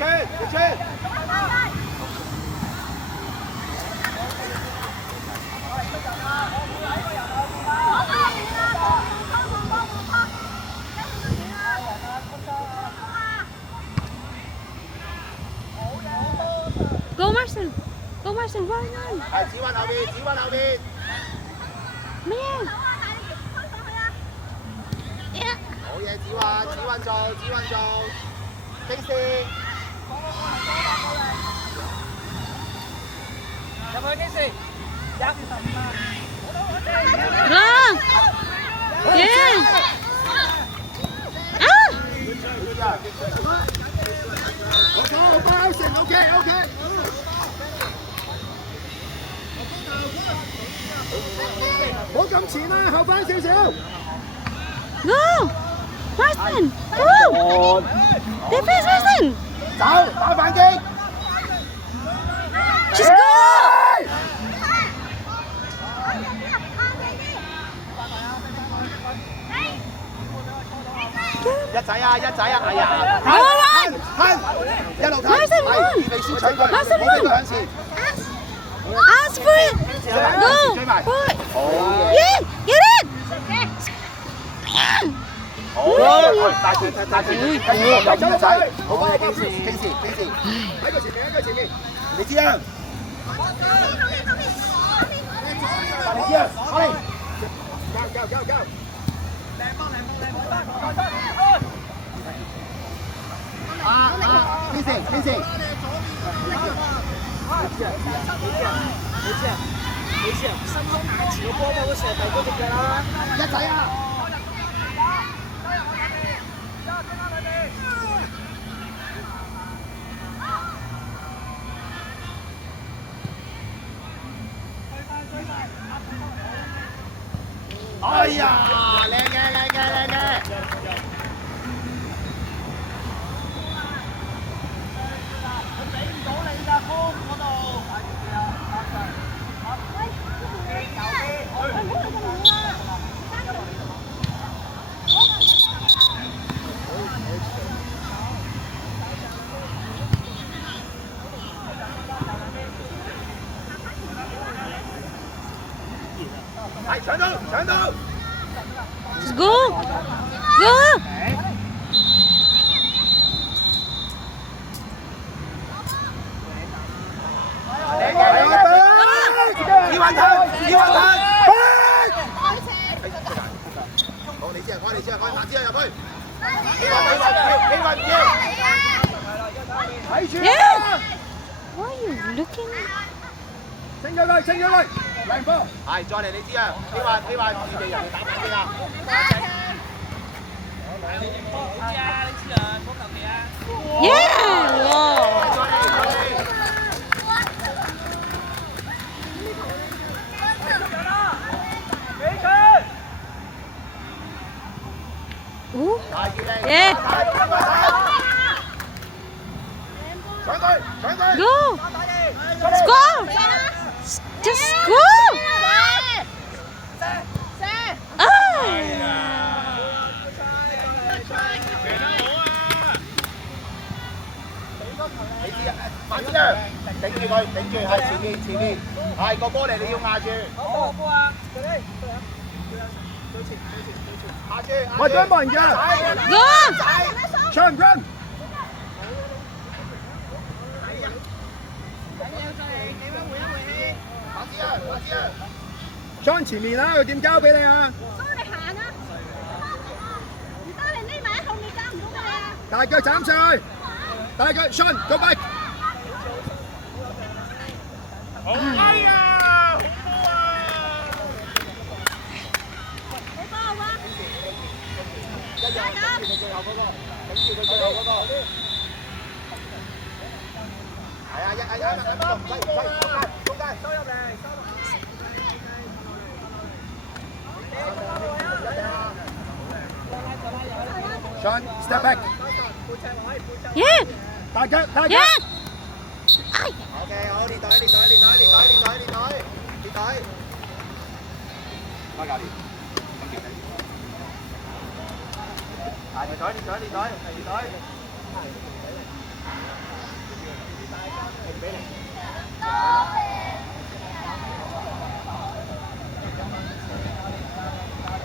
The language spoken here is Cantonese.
Go Marcel! Go Marcel, run!係子雲後面，子雲後面。咩啊？好嘢，子雲，子雲做，子雲做。經視。入去經視。125啊！啦！耶！啊！好跑，好跑，成 OK。唔好咁前啦，後翻少少。Go! Marcel! Go! Defense Marcel! 走，打反擊。Just go! 一仔啊，哎呀！吞，一路吞，係預備先搶佢，唔好俾佢向前。Ask for it! Go! For it! 好嘢。 Yeah! Get it! 好，大前，走一仔，好幫你經視，喺佢前面，你知啊？你知啊？快嚟！交！經視，你知啊？心口眼前個波都會射第嗰隻腳啦！一仔啊！哎呀，靚嘅！係搶到！ Just go! Go! 靚嘅！要運騰！好，你知啊，我慢啲入去。希運要！睇住啊！ Why are you looking? 升咗佢！靚波！係，再嚟你知啊！希運預備人哋打反擊啦！ Yeah! Wow! 耶 Go! Let's go! Just go!慢啲啊！頂住佢，係前面，係個波嚟，你要壓住。好波啊！壓住！喂，點解冇人嘅 Go!？Run！ John 前面啦，佢點交俾你啊？幫你行啊！唔得，你匿埋喺後面交唔到俾你啊！大腳斬上去，大腳 Sean go back。好哎呀！好波啊！一樣頂住佢最後嗰個，係啊，唔使，中間收入嚟，Sean step back。 Yeah! 大腳。 Yeah! Ay! OK， 好，列隊。花教練，列隊。0-0。